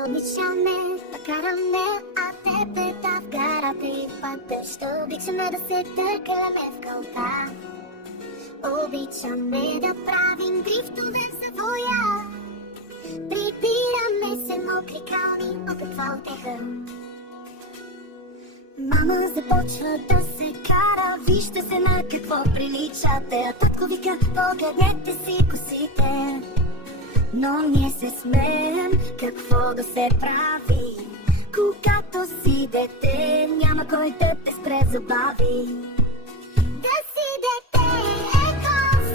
Обичаме да караме, а тебета в гарата и пътя. Ще обичаме да се търкаме в кълта. Обичаме да правим дрифтове в завоя. Прибираме се мокри кални, о каква утеха. Мама започва да се кара, вижте се на какво приличате. А татко вика, погледнете си косите. Но ние се смеем, какво да се прави. Когато си дете, няма кой да те спре забави. Да си дете е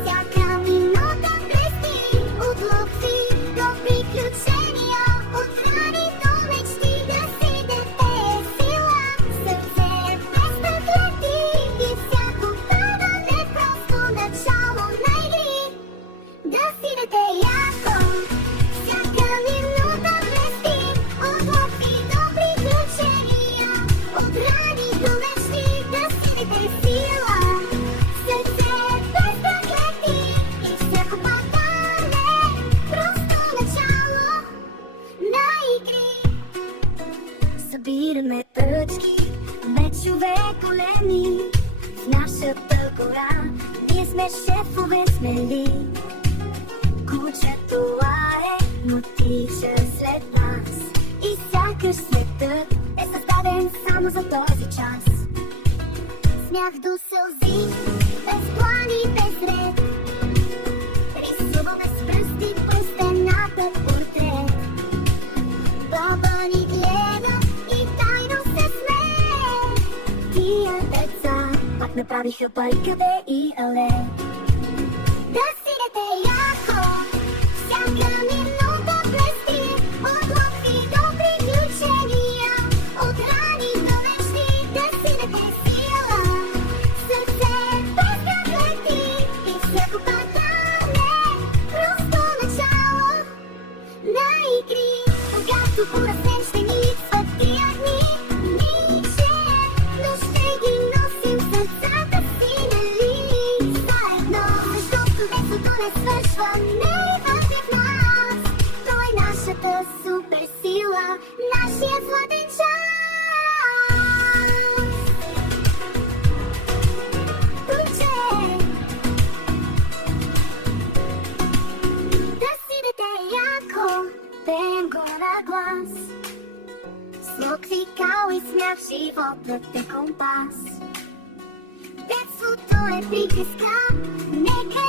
всяка минута блести. От лукси до приключения, от рани до мечти. Да си дете е сила, сърце е без преклети. И всяко падане просто начало на игри. Да си дете яко, всяка минута блести. От лукси до приключения, от рани до мечти. Да си дете сила, сърце е без преклети. И всяко падане просто начало на игри. Събираме тъчки, мечове големи. В нашата гора ние сме шефове смели. Кучето лае, но тича след нас. И сякаш светът е създаден само за този час. Смях до сълзи, без плани, без ред. Рисуваме с пръсти по стената портрет. Баба ни гледа и тайно се смее. Тия деца пак направиха байкаве и але. Да си дете яко, всяка минута блести. От лодки до приключения, от рани до мечти. Да си дете сила, сърце без преклети. И всяко падане просто начало на игри. Когато порастем ще ни липсват тия дни. Ниче, но ще ги носим в сърцата си, нали? Заедно, защото детството не свършва, не идвате в нас. То е нашата суперсила, нашия златен час. Куче, да си дете яко, пеем го на глас. Смокви кал и смях, животът е компас. Детството е приказка, нека